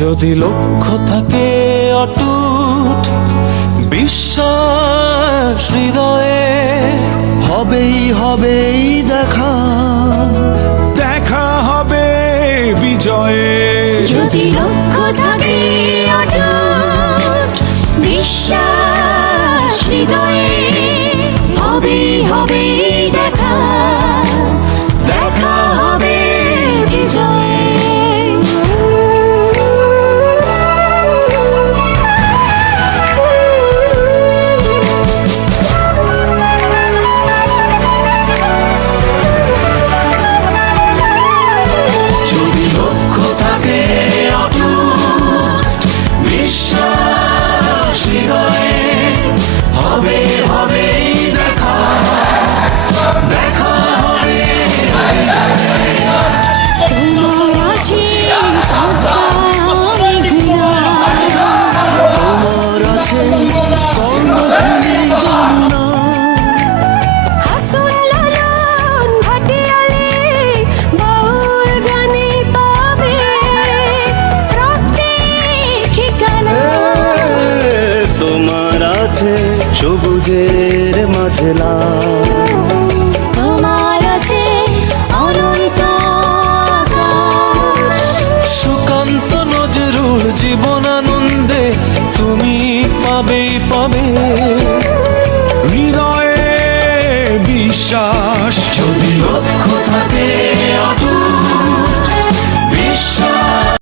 যদি লক্ষ্য থাকে অটুট বিশ্বাস হৃদয়ে, হবেই হবেই দেখা, দেখা হবে বিজয়ে। যদি লক্ষ্য থাকে অটুট বিশ্বাস হৃদয়ে, হবেই হবেই দেখা, দেখা হবে বিজয়ে। যদি লক্ষ্য থাকে অটুট বিশ্বাস হৃদয়ে, হবে হবে দেখা, দেখা হবে তোমার আছে সদা মেঘনা, তোমার আছে কর্ণফুলী যমুনা। হাসন লালন ভাটিয়ালি বাউল গানে পাবে রক্তের ঠিকানা। তোমার আছে সবুজের মাঝে লাল, তোমার আছে অনন্ত আকাশ, সুকান্ত নজরুল জীবন আনন্দে তুমি পাবেই পাবে। হৃদয়ে বিশ্বাস